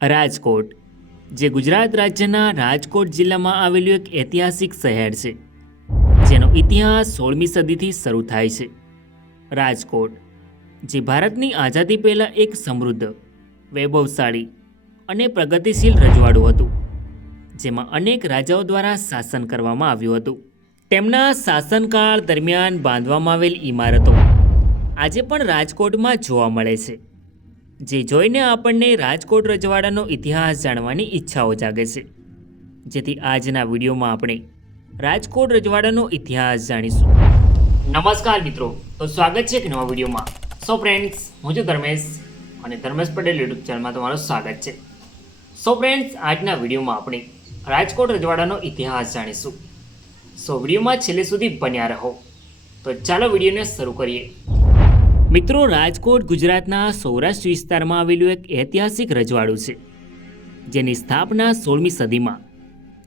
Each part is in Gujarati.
રાજકોટ, જે ગુજરાત રાજ્યના રાજકોટ જિલ્લામાં આવેલું એક ઐતિહાસિક શહેર છે, જેનો ઇતિહાસ 16મી સદીથી શરૂ થાય છે. રાજકોટ, જે ભારતની આઝાદી પહેલાં એક સમૃદ્ધ, વૈભવશાળી અને પ્રગતિશીલ રજવાડું હતું, જેમાં અનેક રાજાઓ દ્વારા શાસન કરવામાં આવ્યું હતું. તેમના શાસનકાળ દરમિયાન બાંધવામાં આવેલ ઇમારતો આજે પણ રાજકોટમાં જોવા મળે છે, જે જોઈને આપણને રાજકોટ રજવાડાનો ઇતિહાસ જાણવાની ઈચ્છાઓ જાગે છે. જેથી આજના વિડીયોમાં આપણે રાજકોટ રજવાડાનો ઇતિહાસ જાણીશું. નમસ્કાર મિત્રો, તો સ્વાગત છે એક નવા વિડીયોમાં. ફ્રેન્ડ્સ, હું છું ધર્મેશ અને ધર્મેશ પટેલ યુટ્યુબ ચેનલમાં તમારું સ્વાગત છે. ફ્રેન્ડ્સ, આજના વિડીયોમાં આપણે રાજકોટ રજવાડાનો ઇતિહાસ જાણીશું. વિડીયોમાં છેલ્લે સુધી બન્યા રહો. તો ચાલો વિડીયોને શરૂ કરીએ. મિત્રો, રાજકોટ ગુજરાતના સૌરાષ્ટ્ર વિસ્તારમાં આવેલું એક ઐતિહાસિક રજવાડું છે, જેની સ્થાપના 16મી સદીમાં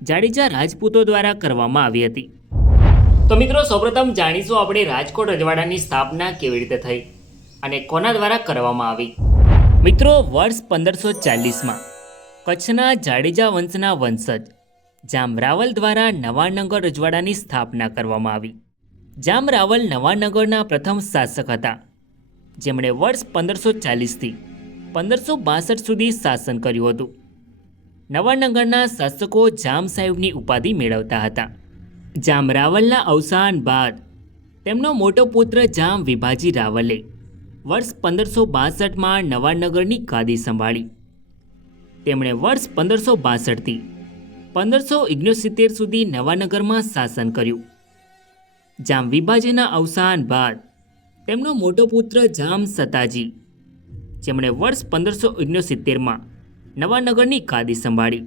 જાડેજા રાજપૂતો દ્વારા કરવામાં આવી હતી. તો મિત્રો, સૌપ્રથમ જાણીશું આપણે રાજકોટ રજવાડાની સ્થાપના કેવી રીતે થઈ અને કોના દ્વારા કરવામાં આવી. મિત્રો, વર્ષ 1540માં કચ્છના જાડેજા વંશના વંશજ જામ રાવલ દ્વારા નવાનગર રજવાડાની સ્થાપના કરવામાં આવી. જામ રાવલ નવાનગરના પ્રથમ શાસક હતા, જેમણે વર્ષ 1540થી 1562 સુધી શાસન કર્યું હતું. નવાનગરના શાસકો જામ સાહેબની ઉપાધિ મેળવતા હતા. જામ રાવલના અવસાન બાદ તેમનો મોટો પુત્ર જામ વિભાજી રાવલે વર્ષ 1562માં નવાનગરની ગાદી સંભાળી. તેમણે વર્ષ 1562થી 1569 સુધી નવાનગરમાં શાસન કર્યું. જામ વિભાજીના અવસાન બાદ તેમનો મોટો પુત્ર જામ સતાજી, જેમણે વર્ષ 1569માં નવાનગરની ગાદી સંભાળી.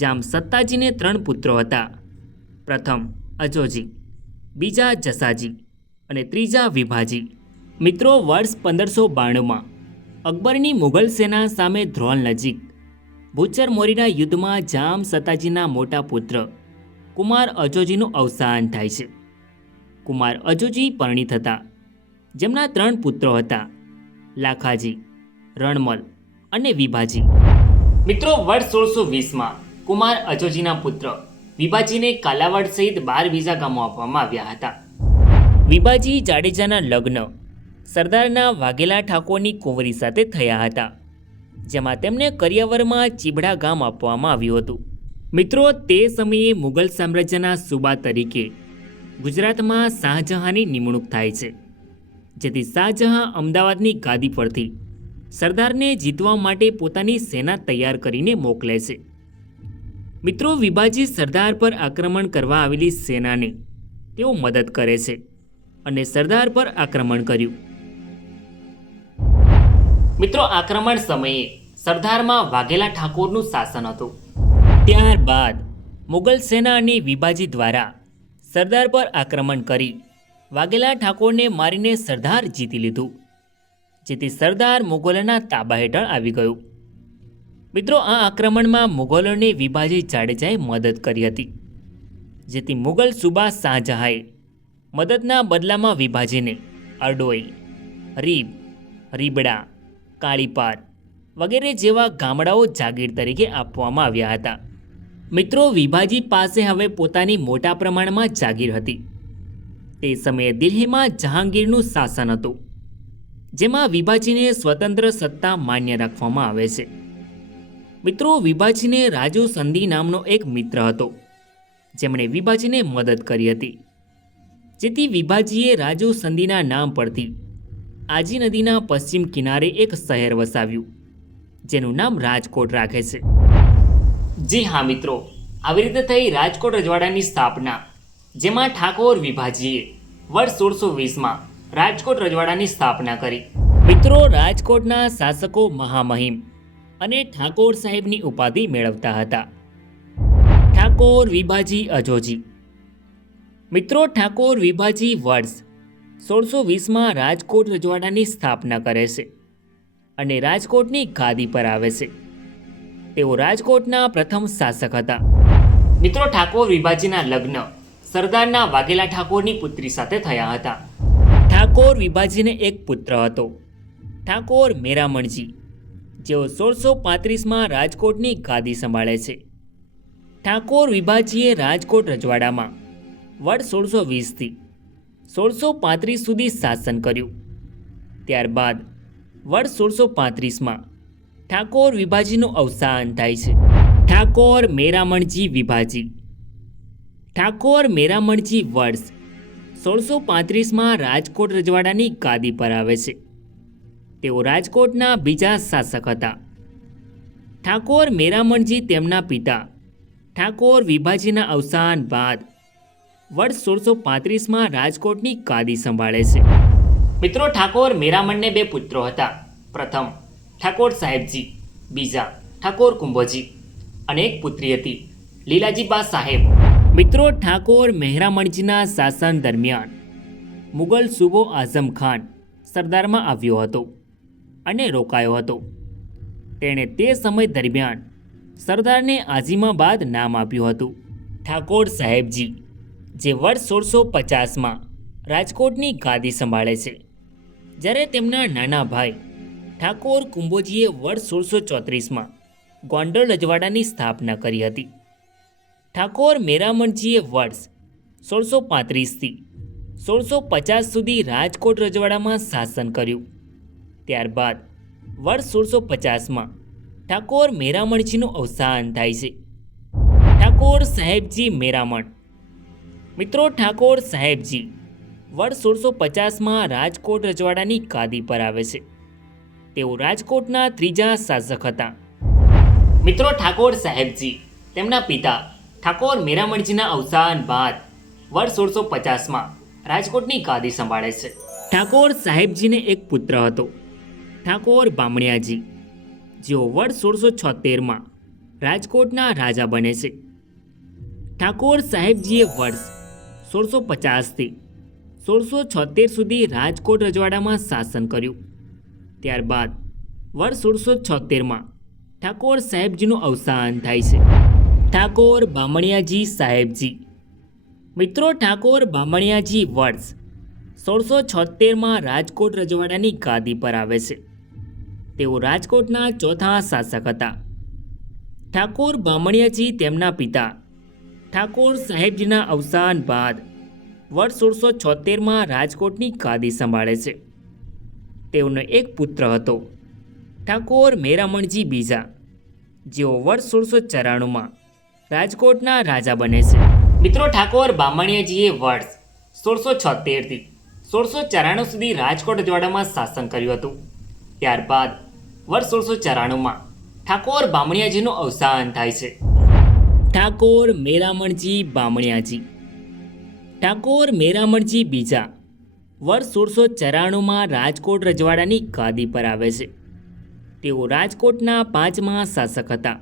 જામ સત્તાજીને 3 પુત્રો હતા. પ્રથમ અજોજી, બીજા જસાજી અને ત્રીજા વિભાજી. મિત્રો, વર્ષ 1592માં અકબરની મુઘલ સેના સામે ધ્રોલ નજીક ભૂચર મોરીના યુદ્ધમાં જામ સતાજીના મોટા પુત્ર કુમાર અજોજીનું અવસાન થાય છે. કુમાર અજોજી પરિણીત હતા, જેમના 3 પુત્રો હતા, લાખાજી, રણમલ અને વિભાજી. મિત્રો, વર્ષ 1620માં કુમાર અજોજીના પુત્ર વિભાજીને કાલાવાડ સહિત 12 બીજા ગામો આપવામાં આવ્યા હતા. વિભાજી જાડેજાના લગ્ન સરદારના વાઘેલા ઠાકોરની કુંવરી સાથે થયા હતા, જેમાં તેમને કરિયાવરમાં ચીબડા ગામ આપવામાં આવ્યું હતું. મિત્રો, તે સમયે મુઘલ સામ્રાજ્યના સુબા તરીકે ગુજરાતમાં શાહજહાંની નિમણૂક થાય છે, જેથી શાહજહાં અમદાવાદની ગાદી પરથી સરદારને જીતવા માટે પોતાની સેના તૈયાર કરીને મોકલે છે. મિત્રો, વિભાજી સરદાર પર આક્રમણ કરવા આવેલી સેનાને તેઓ મદદ કરે છે અને સરદાર પર આક્રમણ કર્યું. મિત્રો, આક્રમણ સમયે સરદારમાં વાઘેલા ઠાકોરનું શાસન હતું. ત્યારબાદ મુગલ સેના અને વિભાજી દ્વારા સરદાર પર આક્રમણ કરી વાઘેલા ઠાકોરને મારીને સરદાર જીતી લીધું, જેથી સરદાર મુગલોના તાબા હેઠળ આવી ગયું. મિત્રો, આ આક્રમણમાં મુગલોને વિભાજી જાડેજાએ મદદ કરી હતી, જેથી મુગલ સુબા શાહજહાંએ મદદના બદલામાં વિભાજીને અરડોઈ, રીબ, રીબડા, કાળીપાર વગેરે જેવા ગામડાઓ જાગીર તરીકે આપવામાં આવ્યા હતા. મિત્રો, વિભાજી પાસે હવે પોતાની મોટા પ્રમાણમાં જાગીર હતી. તે સમયે દિલ્હીમાં જહાંગીરનું શાસન હતું, જેમાં વિભાજીને સ્વતંત્ર સત્તા માન્ય રાખવામાં આવે છે. મિત્રો, વિભાજીને રાજુ સંધિ નામનો એક મિત્ર હતો, જેમણે વિભાજીને મદદ કરી હતી, જેથી વિભાજીએ રાજુ સંધિના નામ પરથી આજી નદીના પશ્ચિમ કિનારે એક શહેર વસાવ્યું, જેનું નામ રાજકોટ રાખે છે. જી હા મિત્રો, આવી રીતે થઈ રાજકોટ રજવાડાની સ્થાપના, જેમાં ઠાકોર વિભાજીએ વર્ષ 1620માં રાજકોટ રજવાડાની સ્થાપના કરી. મિત્રો, રાજકોટના શાસકો મહામહિમ અને ઠાકોર સાહેબની ઉપાધિ મેળવતા હતા. ઠાકોર વિભાજી અજોજી. મિત્રો, ઠાકોર વિભાજી વર્ષ 1620માં રાજકોટ રજવાડાની સ્થાપના કરે છે અને રાજકોટની ગાદી પર આવે છે. તેઓ રાજકોટના પ્રથમ શાસક હતા. મિત્રો, ઠાકોર વિભાજીના લગ્ન સરદારના વાઘેલા ઠાકોરની પુત્રી સાથે થયા હતા. ઠાકોર વિભાજીને એક પુત્ર હતો, ઠાકોર મેરામણજી, જેઓ 1635માં રાજકોટની ગાદી સંભાળે છે. ઠાકોર વિભાજીએ રાજકોટ રજવાડામાં વર્ષ 1620થી 1635 સુધી શાસન કર્યું. ત્યારબાદ વર્ષ 1635માં ઠાકોર વિભાજીનું અવસાન થાય છે. ઠાકોર મેરામણજી વિભાજી. ઠાકોર મેરામણજી વર્ષ 1635માં રાજકોટ રજવાડાની ગાદી પર આવે છે. તેઓ રાજકોટના બીજા શાસક હતા. ઠાકોર મેરામણજી તેમના પિતા ઠાકોર વિભાજીના અવસાન બાદ વર્ષ 1635માં રાજકોટની ગાદી સંભાળે છે. મિત્રો, ઠાકોર મેરામણને 2 પુત્રો હતા. પ્રથમ ઠાકોર સાહેબજી, બીજા ઠાકોર કુંભોજી, અને એક પુત્રી હતી લીલાજીબા સાહેબ. મિત્રો, ઠાકોર મેરામણજીના શાસન દરમિયાન મુગલ સુબો આઝમ ખાન સરદારમાં આવ્યો હતો અને રોકાયો હતો. તેણે તે સમય દરમિયાન સરદારને આઝીમાબાદ નામ આપ્યું હતું. ઠાકોર સાહેબજી, જે વર્ષ 1650માં રાજકોટની ગાદી સંભાળે છે, જ્યારે તેમના નાના ભાઈ ઠાકોર કુંભોજીએ વર્ષ 1634માં ગોંડલ રજવાડાની સ્થાપના કરી હતી. ઠાકોર મેરામણજીએ વર્ષ 1635થી 1650 સુધી રાજકોટ રજવાડામાં શાસન કર્યું. ત્યારબાદ વર્ષ 1650માં ઠાકોર મેરામણજીનું અવસાન થાય છે. ઠાકોર સાહેબજી મેરામણ. મિત્રો, ઠાકોર સાહેબજી વર્ષ 1650માં રાજકોટ રજવાડાની ગાદી પર આવે છે. તેઓ રાજકોટના ત્રીજા શાસક હતા. મિત્રો, ઠાકોર સાહેબજી તેમના પિતા ઠાકોર મેરામણજીના અવસાન બાદ વર્ષ 1650માં રાજકોટની ગાદી સંભાળે છે. ઠાકોર સાહેબજીને એક પુત્ર હતો, ઠાકોર બામણિયાજી, જેઓ વર્ષ 1676માં રાજકોટના રાજા બને છે. ઠાકોર સાહેબજીએ વર્ષ 1650થી 1676 સુધી રાજકોટ રજવાડામાં શાસન કર્યું. ત્યારબાદ વર્ષ 1676માં ઠાકોર સાહેબજીનું અવસાન થાય છે. ઠાકોર બામણિયાજી સાહેબજી. મિત્રો, ઠાકોર બામણિયાજી વર્ષ 1676માં રાજકોટ રજવાડાની ગાદી પર આવે છે. તેઓ રાજકોટના ચોથા શાસક હતા. ઠાકોર બામણિયાજી તેમના પિતા ઠાકોર સાહેબજીના અવસાન બાદ વર્ષ 1676માં રાજકોટની ગાદી સંભાળે છે. તેઓનો એક પુત્ર હતો, ઠાકોર મેરામણજી બીજા, જેઓ વર્ષ 1694માં રાજકોટના રાજા બને છે. મિત્રો, ઠાકોર બામણિયાજીએ વર્ષ 1676થી 1694 સુધી રાજકોટ રજવાડામાં શાસન કર્યું હતું. ત્યારબાદ વર્ષ 1694માં ઠાકોર બામણિયાજીનું અવસાન થાય છે. ઠાકોર મેરામણજી બામણિયાજી. ઠાકોર મેરામણજી બીજા વર્ષ 1694માં રાજકોટ રજવાડાની ગાદી પર આવે છે. તેઓ રાજકોટના પાંચમા શાસક હતા.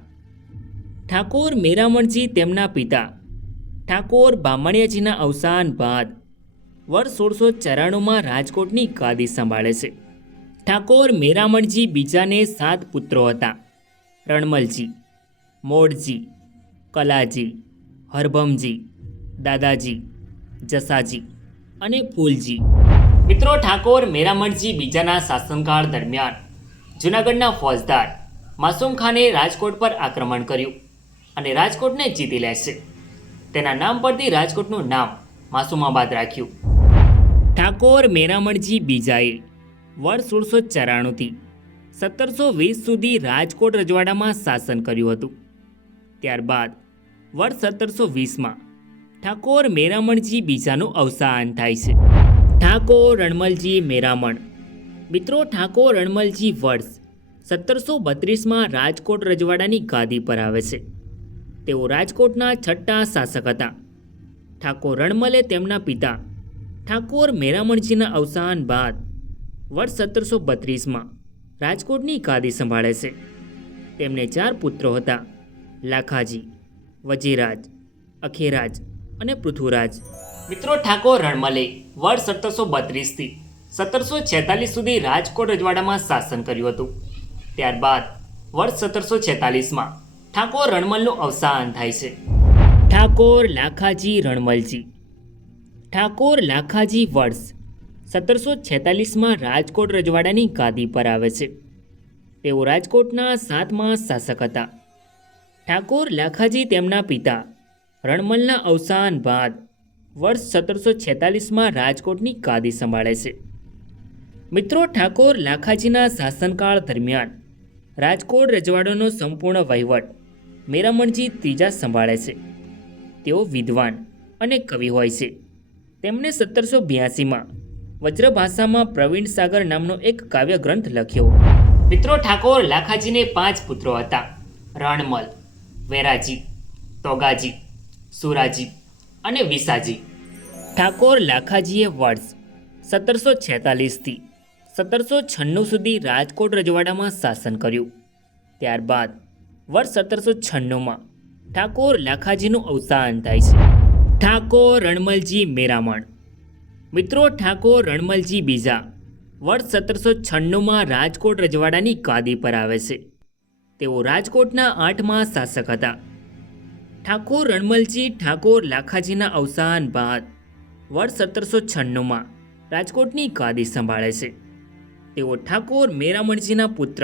ઠાકોર મેરામણજી તેમના પિતા ઠાકોર બામણિયાજીના અવસાન બાદ વર્ષ 1694માં રાજકોટની ગાદી સંભાળે છે. ઠાકોર મેરામણજી બીજાને 7 પુત્રો હતા: રણમલજી, મોડજી, કલાજી, હરભમજી, દાદાજી, જસાજી અને ફૂલજી. મિત્રો, ઠાકોર મેરામણજી બીજાના શાસનકાળ દરમિયાન જૂનાગઢના ફોજદાર માસૂમ ખાને રાજકોટ પર આક્રમણ કર્યું અને રાજકોટને જીતી લે છે. તેના નામ પરથી રાજકોટનું નામ માસુમાબાદ રાખ્યું. ઠાકોર મેરામણજી બીજાએ વર્ષ 1694થી 1720 સુધી રાજકોટ રજવાડામાં શાસન કર્યું હતું. ત્યારબાદ વર્ષ 1720માં ઠાકોર મેરામણજી બીજાનું અવસાન થાય છે. ઠાકોર રણમલજી મેરામણ. મિત્રો, ઠાકોર રણમલજી વર્ષ 1732માં રાજકોટ રજવાડાની ગાદી પર આવે છે. તેઓ રાજકોટના છઠ્ઠા શાસક હતા. ઠાકોર રણમલે તેમના પિતા ઠાકોર મેરામણજીના અવસાન બાદ વર્ષ 1732માં રાજકોટની ગાદી સંભાળે છે. તેમને 4 પુત્રો હતા: લાખાજી, વજીરાજ, અખેરાજ અને પૃથ્વીરાજ. મિત્રો, ઠાકોર રણમલે વર્ષ 1732થી 1746 સુધી રાજકોટ રજવાડામાં શાસન કર્યું હતું. ત્યારબાદ વર્ષ 1746માં ઠાકોર રણમલનું અવસાન થાય છે. ઠાકોર લાખાજી રણમલજી. ઠાકોર લાખાજી વર્ષ 1746માં રાજકોટ રજવાડાની ગાદી પર આવે છે. તેઓ રાજકોટના 7મા શાસક હતા. ઠાકોર લાખાજી તેમના પિતા રણમલના અવસાન બાદ વર્ષ 1746માં રાજકોટની ગાદી સંભાળે છે. મિત્રો, ઠાકોર લાખાજીના શાસનકાળ દરમિયાન રાજકોટ રજવાડાનો સંપૂર્ણ વહીવટ મેરામણજી ત્રીજા સંભાળે છે. તેઓ વિદ્વાન અને કવિ હોય છે. તેમણે 1782માં વ્રજભાષામાં પ્રવીણ સાગર નામનો એક કાવ્ય ગ્રંથ લખ્યો. મિત્રો, ઠાકોર લાખાજીને 5 પુત્રો હતા: રણમલ, વેરાજી, તોગાજી, સુરાજી અને વિસાજી. ઠાકોર લાખાજીએ વર્ષ 1746થી 1796 સુધી રાજકોટ રજવાડામાં શાસન કર્યું. ત્યારબાદ વર્ષ 1796માં ઠાકોર લાખાજીનું અવસાન થાય છે. ઠાકોર રણમલજી મેરામણ. મિત્રો, ઠાકોર રણમલજી બીજા વર્ષ 1796માં રાજકોટ રજવાડાની ગાદી પર આવે છે. તેઓ રાજકોટના 8મા શાસક હતા. ઠાકોર રણમલજી ઠાકોર લાખાજીના અવસાન બાદ વર્ષ 1796માં રાજકોટની ગાદી સંભાળે છે. તેઓ ઠાકોર મેરામણજીના પુત્ર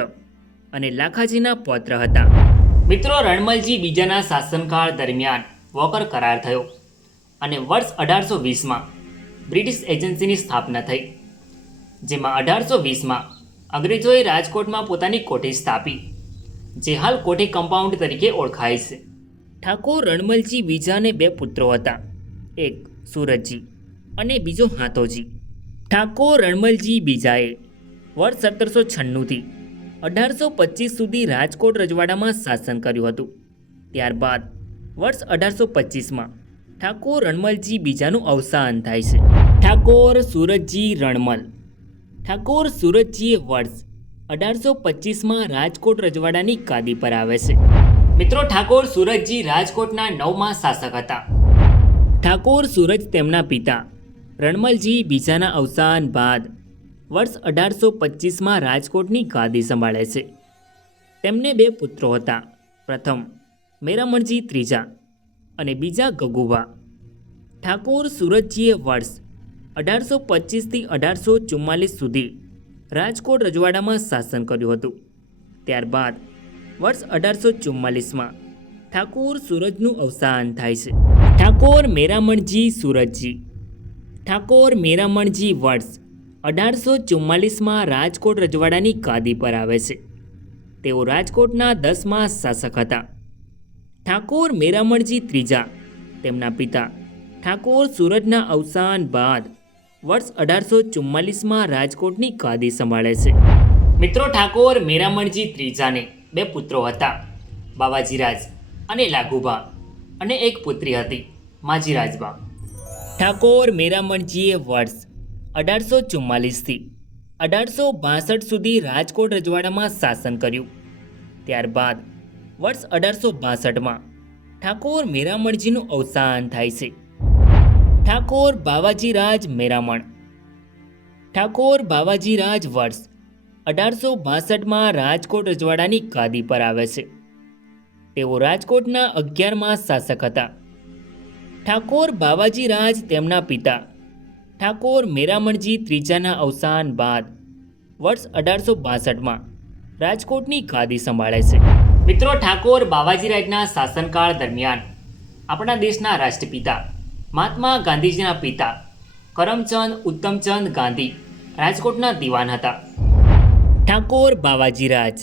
અને લાખાજીના પૌત્ર હતા. મિત્રો, રણમલજી બીજાના શાસનકાળ દરમિયાન વોકર કરાર થયો અને વર્ષ 1820માં બ્રિટિશ એજન્સીની સ્થાપના થઈ, જેમાં 1820માં અંગ્રેજોએ રાજકોટમાં પોતાની કોઠી સ્થાપી, જે હાલ કોઠી કમ્પાઉન્ડ તરીકે ઓળખાય છે. ઠાકોર રણમલજી બીજાને 2 પુત્રો હતા, એક સુરતજી અને બીજો હાથોજી. ઠાકોર રણમલજી બીજાએ વર્ષ 1796થી 1825 સુધી રાજકોટ રજવાડામાં શાસન કર્યું હતું. ત્યારબાદ વર્ષ 1825માં ઠાકોર રણમલજી બીજાનું અવસાન થાય છે. ઠાકોર સુરતજી રણમલ. ઠાકોર સુરતજીએ વર્ષ 1825માં રાજકોટ રજવાડાની ગાદી પર આવે છે. મિત્રો, ઠાકોર સુરતજી રાજકોટના 9મા શાસક હતા. ઠાકોર સુરજ તેમના પિતા રણમલજી બીજાના અવસાન બાદ વર્ષ 1825માં રાજકોટની ગાદી સંભાળે છે. તેમને 2 પુત્રો હતા, પ્રથમ મેરામણજી ત્રીજા અને બીજા ગગુભા. ઠાકોર સુરતજીએ વર્ષ 1825થી 1844 સુધી રાજકોટ રજવાડામાં શાસન કર્યું હતું. ત્યારબાદ વર્ષ 1844માં ઠાકોર સુરજનું અવસાન થાય છે. ઠાકોર મેરામણજી સુરતજી. ઠાકોર મેરામણજી વર્ષ 1844માં રાજકોટ રજવાડાની ગાદી પર આવે છે. તેઓ રાજકોટના 10મા શાસક હતા. ઠાકોર મેરામણજી ત્રીજા તેમના પિતા ઠાકોર સુરજના અવસાન બાદ વર્ષ 1844માં રાજકોટની ગાદી સંભાળે છે. મિત્રો, ઠાકોર મેરામણજી ત્રીજાને 2 પુત્રો હતા, બાવાજીરાજ અને લાગુભા, અને એક પુત્રી હતી, માજીરાજબા. ઠાકોર મેરામણજીએ વર્ષ 1844થી 1862 સુધી રાજકોટ રજવાડામાં શાસન કર્યું. ત્યારબાદ વર્ષ 1862માં ઠાકોર મેરામણજીનું અવસાન થાય છે. ઠાકોર બાવાજીરાજ મેરામણ. ઠાકોર બાવાજીરાજ વર્ષ 1862માં રાજકોટ રજવાડાની ગાદી પર આવે છે. તેઓ રાજકોટના 11મા શાસક હતા. ઠાકોર બાવાજીરાજ તેમના પિતા ઠાકોર મેરામણજી ત્રીજાના અવસાન બાદ વર્ષ 1862માં રાજકોટની ગાદી સંભાળે છે. મિત્રો, ઠાકોર બાવાજીરાજના શાસનકાળ દરમિયાન આપણા દેશના રાષ્ટ્રપિતા મહાત્મા ગાંધીજીના પિતા કરમચંદ ઉત્તમચંદ ગાંધી રાજકોટના દિવાન હતા. ઠાકોર બાવાજીરાજ,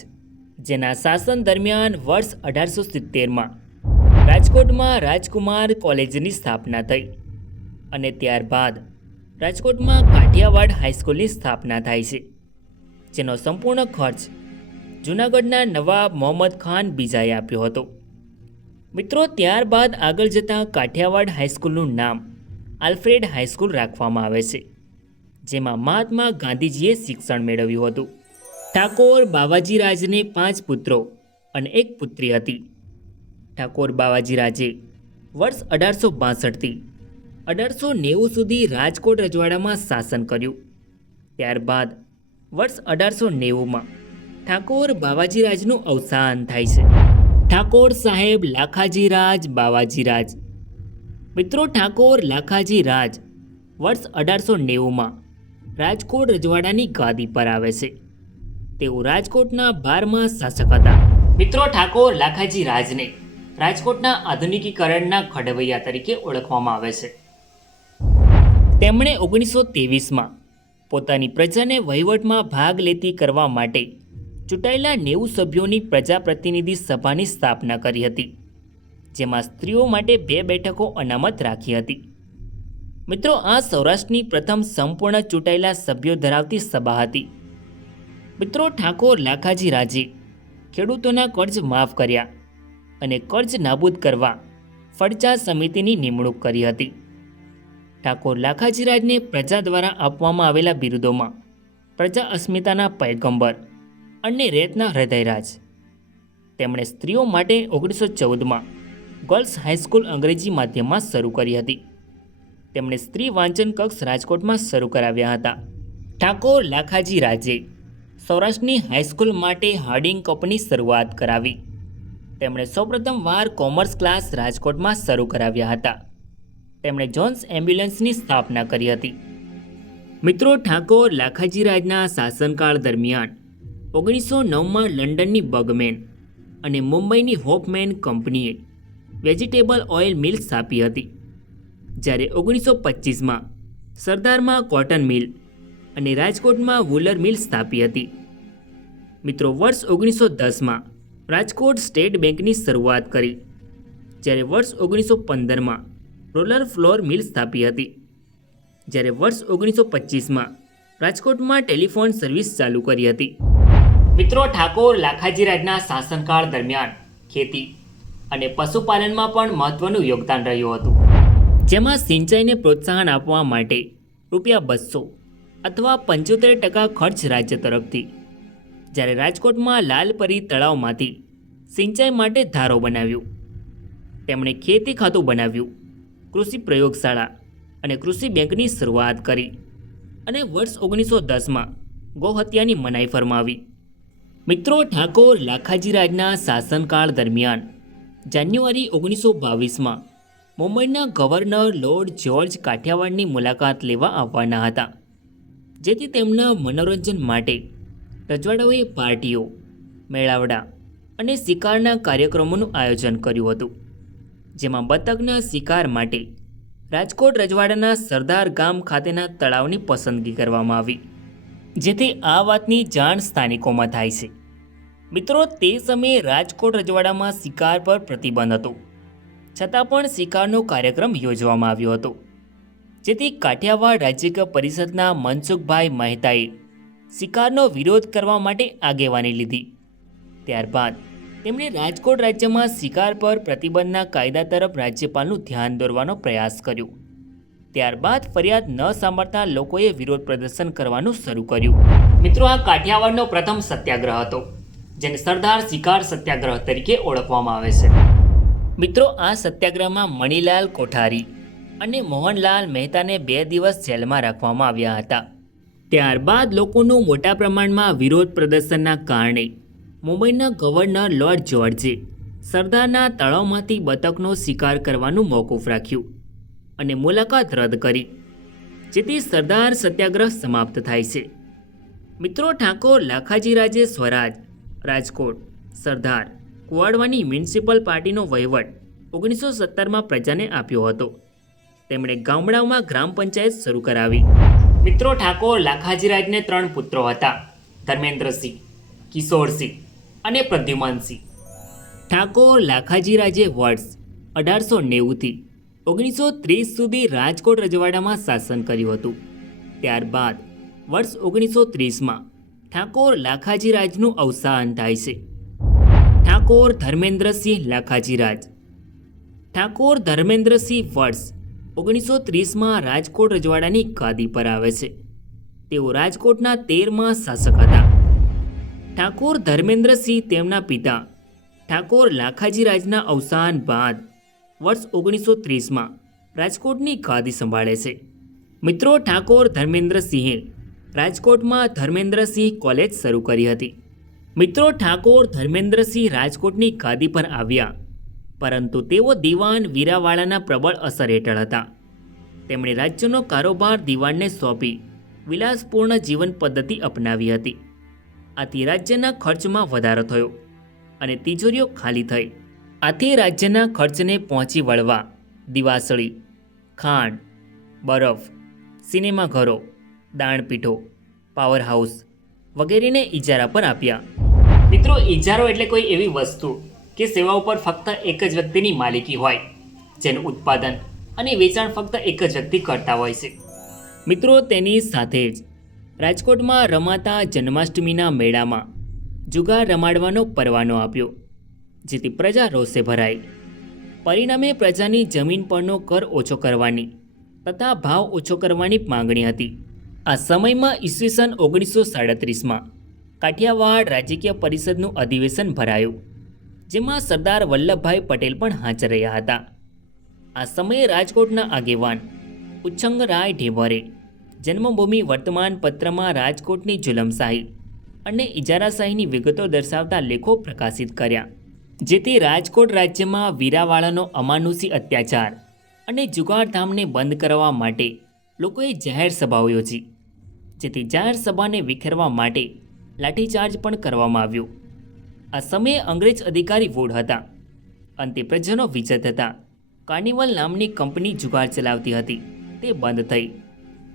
જેના શાસન દરમિયાન વર્ષ 1870માં રાજકોટમાં રાજકુમાર કોલેજની સ્થાપના થઈ અને ત્યારબાદ રાજકોટમાં કાઠિયાવાડ હાઈસ્કૂલની સ્થાપના થાય છે, જેનો સંપૂર્ણ ખર્ચ જૂનાગઢના નવાબ મોહમ્મદ ખાન બીજાએ આપ્યો હતો. મિત્રો, ત્યારબાદ આગળ જતાં કાઠિયાવાડ હાઈસ્કૂલનું નામ આલ્ફ્રેડ હાઈસ્કૂલ રાખવામાં આવે છે, જેમાં મહાત્મા ગાંધીજીએ શિક્ષણ મેળવ્યું હતું. ઠાકોર બાવાજીરાજને 5 પુત્રો અને 1 પુત્રી હતી. ઠાકોર બાવાજીરાજે વર્ષ 1862થી 1890 સુધી રાજકોટ રજવાડામાં શાસન કર્યું. ત્યારબાદ વર્ષ 1890માં ઠાકોર બાવાજીરાજનું અવસાન થાય છે. ઠાકોર સાહેબ લાખાજી રાજ બાવાજીરાજ. મિત્રો, ઠાકોર લાખાજી રાજ વર્ષ 1890માં રાજકોટ રજવાડાની ગાદી પર આવે છે. તેઓ રાજકોટના 12મા શાસક હતા. મિત્રો, ઠાકોર લાખાજી રાજને રાજકોટના આધુનિકીકરણના ઘડવૈયા તરીકે ઓળખવામાં આવે છે. તેમણે 1923માં પોતાની પ્રજાને વહીવટમાં ભાગ લેતી કરવા માટે ચૂંટાયેલા 90 સભ્યોની પ્રજાપ્રતિનિધિ સભાની સ્થાપના કરી હતી, જેમાં સ્ત્રીઓ માટે 2 બેઠકો અનામત રાખી હતી. મિત્રો, આ સૌરાષ્ટ્રની પ્રથમ સંપૂર્ણ ચૂંટાયેલા સભ્યો ધરાવતી સભા હતી. મિત્રો, ઠાકોર લાખાજી રાજે ખેડૂતોના કર્જ માફ કર્યા અને કર્જ નાબૂદ કરવા ફડચા સમિતિની નિમણૂક કરી હતી. ઠાકોર લાખાજી રાજને પ્રજા દ્વારા આપવામાં આવેલા બિરુદોમાં પ્રજા અસ્મિતાના પૈગંબર અને રેતના હૃદયરાજ. તેમણે સ્ત્રીઓ માટે 1914માં ગર્લ્સ હાઈસ્કૂલ અંગ્રેજી માધ્યમમાં શરૂ કરી હતી. તેમણે સ્ત્રી વાંચન કક્ષ રાજકોટમાં શરૂ કરાવ્યા હતા. ઠાકોર લાખાજી રાજે સૌરાષ્ટ્રની હાઈસ્કૂલ માટે હાર્ડિંગ કપની શરૂઆત કરાવી. તેમણે સૌપ્રથમ વાર કોમર્સ ક્લાસ રાજકોટમાં શરૂ કરાવ્યા હતા. તેમણે જોન્સ એમ્બ્યુલન્સની સ્થાપના કરી હતી. મિત્રો, ઠાકોર લાખાજી રાજના શાસનકાળ દરમિયાન 1909માં લંડનની બગમેન અને મુંબઈની હોપમેન કંપનીએ વેજીટેબલ ઓઇલ મિલ સ્થાપી હતી, જ્યારે 1925માં સરદારમાં કોટન મિલ અને રાજકોટમાં વૂલર મિલ સ્થાપી હતી. મિત્રો, વર્ષ 1910માં રાજકોટ સ્ટેટ બેંકની શરૂઆત કરી, જ્યારે વર્ષ 1915માં રોલર ફ્લોર મિલ સ્થાપી હતી, જ્યારે વર્ષ 1925માં રાજકોટમાં ટેલિફોન સર્વિસ ચાલુ કરી હતી. મિત્રો, ઠાકોર લાખાજી રાજના શાસનકાળ દરમિયાન ખેતી અને પશુપાલનમાં પણ મહત્વનું યોગદાન રહ્યું હતું, જેમાં સિંચાઈને પ્રોત્સાહન આપવા માટે ₹200 અથવા 75% ખર્ચ રાજ્ય તરફથી, જ્યારે રાજકોટમાં લાલપરી તળાવમાંથી સિંચાઈ માટે ધારો બનાવ્યું. તેમણે ખેતી ખાતું બનાવ્યું, કૃષિ પ્રયોગશાળા અને કૃષિ બેંકની શરૂઆત કરી અને વર્ષ 1910માં ગૌહત્યાની મનાઈ ફરમાવી. મિત્રો, ઠાકોર લાખાજી રાજના શાસનકાળ દરમિયાન જાન્યુઆરી 1922માં મુંબઈના ગવર્નર લોર્ડ જ્યોર્જ કાઠિયાવાડની મુલાકાત લેવા આવવાના હતા, જેથી તેમના મનોરંજન માટે રજવાડાઓએ પાર્ટીઓ, મેળાવડા અને શિકારના કાર્યક્રમોનું આયોજન કર્યું હતું, જેમાં બતકના શિકાર માટે રાજકોટ રજવાડાના સરદાર ગામ ખાતેના તળાવની પસંદગી કરવામાં આવી, જેથી આ વાતની જાણ સ્થાનિકોમાં થાય છે. મિત્રો, તે સમયે રાજકોટ રજવાડામાં શિકાર પર પ્રતિબંધ હતો, છતાં પણ શિકારનો કાર્યક્રમ યોજવામાં આવ્યો હતો, જેથી કાઠિયાવાડ રાજ્ય પરિષદના મનસુખભાઈ મહેતાએ શિકારનો વિરોધ કરવા માટે આગેવાની લીધી. ત્યારબાદ તેમણે રાજકોટ રાજ્યમાં શિકાર પર પ્રતિબંધના કાયદા તરફ રાજ્યપાલનું ધ્યાન દોરવાનો પ્રયાસ કર્યો. ત્યારબાદ ફરિયાદ ન સાંભળતા લોકોએ વિરોધ પ્રદર્શન કરવાનું શરૂ કર્યું. મિત્રો, આ કાઠિયાવાડનો પ્રથમ સત્યાગ્રહ હતો, જેને સરદાર શિકાર સત્યાગ્રહ તરીકે ઓળખવામાં આવે છે. મિત્રો, આ સત્યાગ્રહમાં મણિલાલ કોઠારી અને મોહનલાલ મહેતાને 2 દિવસ જેલમાં રાખવામાં આવ્યા હતા. ત્યારબાદ લોકોનું મોટા પ્રમાણમાં વિરોધ પ્રદર્શનના કારણે મુંબઈના ગવર્નર લોર્ડ જ્યોર્જે સરદારના તળાવમાંથી બતકનો શિકાર કરવાનું મોકૂફ રાખ્યું અને મુલાકાત રદ કરી, જેથી સરદાર સત્યાગ્રહ સમાપ્ત થાય છે. મિત્રો, ઠાકોર લાખાજી રાજે સ્વરાજ, રાજકોટ, સરદાર, કુવાડવાની મ્યુનિસિપલ પાર્ટીનો વહીવટ 1917માં પ્રજાને આપ્યો હતો. તેમણે ગામડાઓમાં ગ્રામ પંચાયત શરૂ કરાવી. મિત્રો, ઠાકોર લાખાજી રાજને 3 પુત્રો હતા: ધર્મેન્દ્રસિંહ, કિશોરસિંહ અને પ્રદ્યુમનસિંહ. ઠાકોર લાખાજી રાજે વર્ષ 1890થી 1930 સુધી રાજકોટ રજવાડામાં શાસન કર્યું હતું. ત્યારબાદ વર્ષ 1930માં ઠાકોર લાખાજી રાજનું અવસાન થાય છે. ઠાકોર ધર્મેન્દ્રસિંહ લાખાજી રાજ. ઠાકોર ધર્મેન્દ્રસિંહ વર્ષ 1930માં રાજકોટ રજવાડાની ગાદી પર આવે છે. તેઓ રાજકોટના 13મા શાસક હતા. ઠાકોર ધર્મેન્દ્રસિંહ તેમના પિતા ઠાકોર લાખાજી રાજના અવસાન બાદ વર્ષ 1930માં રાજકોટની ગાદી સંભાળે છે. મિત્રો, ઠાકોર ધર્મેન્દ્રસિંહે રાજકોટમાં ધર્મેન્દ્રસિંહ કોલેજ શરૂ કરી હતી. મિત્રો, ઠાકોર ધર્મેન્દ્રસિંહ રાજકોટની ગાદી પર આવ્યા, પરંતુ તેઓ દિવાન વીરાવાળાના પ્રબળ અસર હેઠળ હતા. તેમણે રાજ્યનો કારોબાર દિવાનને સોંપી વિલાસપૂર્ણ જીવન પદ્ધતિ અપનાવી હતી. આથી રાજ્યના ખર્ચમાં વધારો થયો અને તિજોરીઓ ખાલી થઈ. આથી રાજ્યના ખર્ચને પહોંચી વળવા દિવાસળી, ખાંડ, બરફ, સિનેમાઘરો, દાણપીઠો, પાવર હાઉસ વગેરેને ઇજારા પર આપ્યા. મિત્રો, ઇજારો એટલે કોઈ એવી વસ્તુ કે સેવા ઉપર ફક્ત એક જ વ્યક્તિની માલિકી હોય, જેનું ઉત્પાદન અને વેચાણ ફક્ત એક જ વ્યક્તિ કરતા હોય છે. મિત્રો, તેની સાથે જ રાજકોટમાં રમાતા જન્માષ્ટમીના મેળામાં જુગાર રમાડવાનો પરવાનો આપ્યો, જેથી પ્રજા રોષે ભરાઈ. પરિણામે પ્રજાની જમીન પરનો કર ઓછો કરવાની તથા ભાવ ઓછો કરવાની માંગણી હતી. આ સમયમાં ઈસવીસન 1937માં કાઠિયાવાડ રાજકીય પરિષદનું અધિવેશન ભરાયું, જેમાં સરદાર વલ્લભભાઈ પટેલ પણ હાજર રહ્યા હતા. આ સમયે રાજકોટના આગેવાન ઉચ્છંગરાય ઢેબરે જન્મભૂમિ વર્તમાન પત્રમાં રાજકોટની જુલમશાહી અને ઇજારાશાહીની વિગતો દર્શાવતા લેખો પ્રકાશિત કર્યા, જેથી રાજકોટ રાજ્યમાં વીરાવાળાનો અમાનુષી અત્યાચાર અને જુગારધામને બંધ કરવા માટે લોકોએ જાહેર સભાઓ યોજી, જેથી જાહેર સભાને વિખેરવા માટે લાઠીચાર્જ પણ કરવામાં આવ્યો. આ સમયે અંગ્રેજ અધિકારી વોર્ડ હતા. અંતે પ્રજાનો વિજય થતાં કાર્નિવલ નામની કંપની જુગાર ચલાવતી હતી તે બંધ થઈ.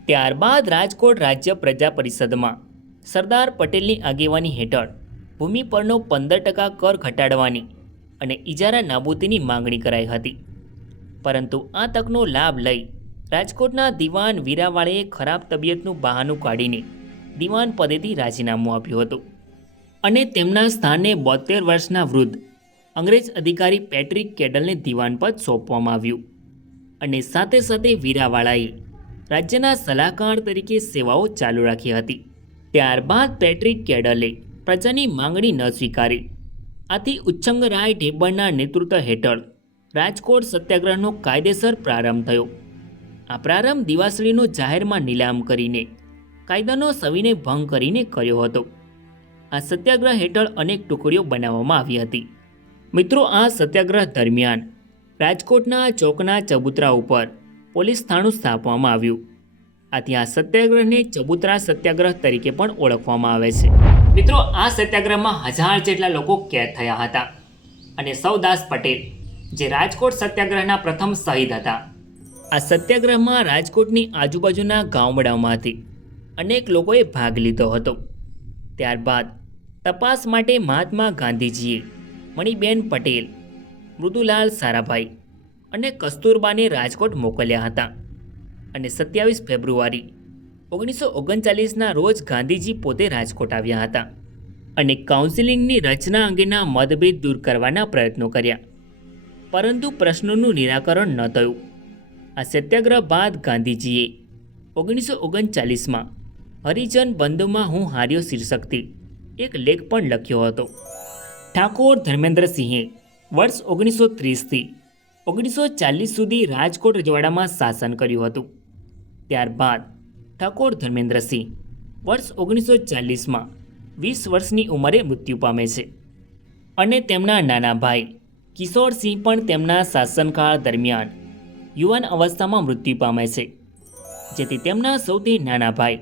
ત્યારબાદ રાજકોટ રાજ્ય પ્રજા પરિષદમાં સરદાર પટેલની આગેવાની હેઠળ ભૂમિ પરનો 15% કર ઘટાડવાની અને ઇજારા નાબૂદીની માંગણી કરાઈ હતી. પરંતુ આ તકનો લાભ લઈ રાજકોટના દિવાન વીરાવાળાએ ખરાબ તબિયતનું બહાનું કાઢીને દિવાન પદેથી રાજીનામું આપ્યું હતું અને તેમના સ્થાને 72 વર્ષના વૃદ્ધ અંગ્રેજ અધિકારી પેટ્રિક કેડલને દિવાન પદ સોંપવામાં આવ્યું અને સાથે સાથે વીરાવાળાએ રાજ્યના સલાહકાર તરીકે સેવાઓ ચાલુ રાખી હતી. ત્યારબાદ પેટ્રિક કેડલે પ્રજાની માંગણી ન સ્વીકારી. આથી ઉચ્છંગરાય ઢેબરના નેતૃત્વ હેઠળ રાજકોટ સત્યાગ્રહનો કાયદેસર પ્રારંભ થયો. આ પ્રારંભ દિવાસળીનો જાહેરમાં નીલામ કરીને કાયદાનો સવિનય ભંગ કરીને કર્યો હતો. આ સત્યાગ્રહ હેઠળ અનેક ટુકડીઓ બનાવવામાં આવી હતી. મિત્રો, આ સત્યાગ્રહ દરમિયાન રાજકોટના ચોકના ચબૂતરા ઉપર પોલીસ થાણું સ્થાપવામાં આવ્યું. આથી આ સત્યાગ્રહને ચબૂતરા સત્યાગ્રહ તરીકે પણ ઓળખવામાં આવે છે. મિત્રો, આ સત્યાગ્રહમાં 1000 જેટલા લોકો કેદ થયા હતા અને સૌદાસ પટેલ, જે રાજકોટ સત્યાગ્રહના પ્રથમ શહીદ હતા. આ સત્યાગ્રહમાં રાજકોટની આજુબાજુના ગામડાઓમાંથી અનેક લોકોએ ભાગ લીધો હતો. ત્યારબાદ તપાસ માટે મહાત્મા ગાંધીજીએ મણિબેન પટેલ, મૃદુલાલ સારાભાઈ અને કસ્તુરબાને રાજકોટ મોકલ્યા હતા અને 27 ફેબ્રુઆરી 1939ના રોજ ગાંધીજી પોતે રાજકોટ આવ્યા હતા અને કાઉન્સિલિંગની રચના અંગેના મતભેદ દૂર કરવાના પ્રયત્નો કર્યા, પરંતુ પ્રશ્નોનું નિરાકરણ ન થયું. આ સત્યાગ્રહ બાદ ગાંધીજીએ 1939માં હરિજન બંધુમાં હું હાર્યો શીર્ષકથી એક લેખ પણ લખ્યો હતો. ઠાકોર ધર્મેન્દ્રસિંહે વર્ષ 1930થી 1940 સુધી રાજકોટ રજવાડામાં શાસન કર્યું હતું. ત્યારબાદ ઠાકોર ધર્મેન્દ્રસિંહ વર્ષ 1940માં 20 વર્ષની ઉંમરે મૃત્યુ પામે છે અને તેમના નાના ભાઈ કિશોરસિંહ પણ તેમના શાસનકાળ દરમિયાન યુવાન અવસ્થામાં મૃત્યુ પામે છે, જેથી તેમના સૌથી નાના ભાઈ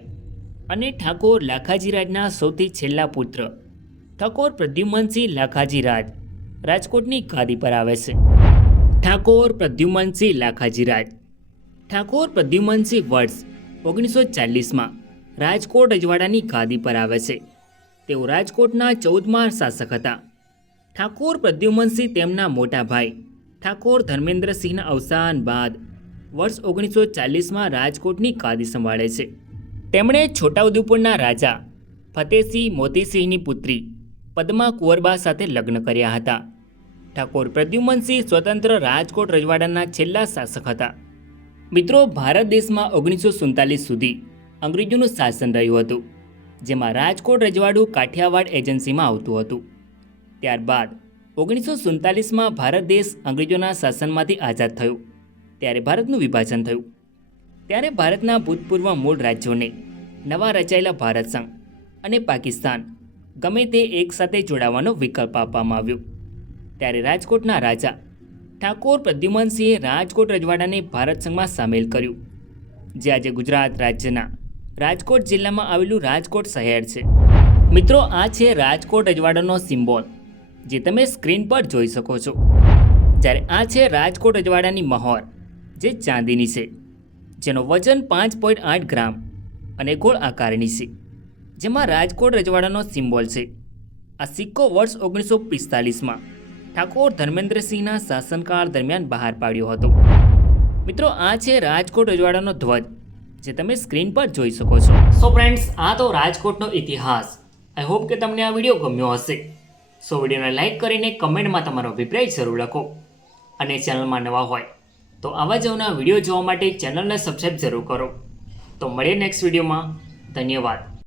અને ઠાકોર લાખાજીરાજના સૌથી છેલ્લા પુત્ર ઠાકોર પ્રદ્યુમનસિંહ લાખાજીરાજ રાજકોટની ગાદી પર આવે છે. ઠાકોર પ્રદ્યુમનસિંહ લાખાજીરાજ. ઠાકોર પ્રદ્યુમનસિંહ વર્ષ 1940માં રાજકોટ રજવાડાની ગાદી પર આવે છે. તેઓ રાજકોટના 14મા શાસક હતા. ઠાકોર પ્રદ્યુમનસિંહ તેમના મોટા ભાઈ ઠાકોર ધર્મેન્દ્રસિંહના અવસાન બાદ વર્ષ 1940માં રાજકોટની ગાદી સંભાળે છે. તેમણે છોટાઉદેપુરના રાજા ફતેહસિંહ મોતીસિંહની પુત્રી પદ્મા કુંવરબા સાથે લગ્ન કર્યા હતા. ઠાકોર પ્રદ્યુમનસિંહ સ્વતંત્ર રાજકોટ રજવાડાના છેલ્લા શાસક હતા. મિત્રો, ભારત દેશમાં 1947 સુધી અંગ્રેજોનું શાસન રહ્યું હતું, જેમાં રાજકોટ રજવાડું કાઠિયાવાડ એજન્સીમાં આવતું હતું. ત્યારબાદ 1947માં ભારત દેશ અંગ્રેજોના શાસનમાંથી આઝાદ થયું ત્યારે ભારતનું વિભાજન થયું. ત્યારે ભારતના ભૂતપૂર્વ મૂળ રાજ્યોને નવા રચાયેલા ભારત સંઘ અને પાકિસ્તાન ગમે તે એકસાથે જોડાવાનો વિકલ્પ આપવામાં આવ્યો. ત્યારે રાજકોટના રાજા ઠાકોર પ્રદ્યુમનસિંહે રાજકોટ રજવાડાને ભારત સંઘમાં સામેલ કર્યું, જે આજે ગુજરાત રાજ્યના રાજકોટ જિલ્લામાં આવેલું રાજકોટ શહેર છે. મિત્રો, આ છે રાજકોટ અજવાળાનો સિમ્બોલ, જે તમે સ્ક્રીન પર જોઈ શકો છો. જ્યારે આ છે રાજકોટ અજવાળાની મહોર, જે ચાંદીની છે, જેનું વજન 5.8 ગ્રામ અને ગોળ આકારની છે, જેમાં રાજકોટ રજવાડાનો સિમ્બોલ છે. આ સિક્કો વર્ષ 1945માં ઠાકોર ધર્મેન્દ્રસિંહના શાસનકાળ દરમિયાન બહાર પાડ્યો હતો. મિત્રો, આ છે રાજકોટ રજવાડાનો ધ્વજ, જે તમે સ્ક્રીન પર જોઈ શકો છો. સો ફ્રેન્ડ્સ, આ તો રાજકોટનો ઇતિહાસ. આઈ હોપ કે તમને આ વિડીયો ગમ્યો હશે. સો વિડીયોને લાઇક કરીને કમેન્ટમાં તમારો અભિપ્રાય જરૂર લખો. અને ચેનલમાં નવા હોય તો આવા જ નવા વિડીયો જોવા માટે ચેનલને સબસ્ક્રાઈબ જરૂર કરો. તો મળીએ નેક્સ્ટ વિડીયોમાં. ધન્યવાદ.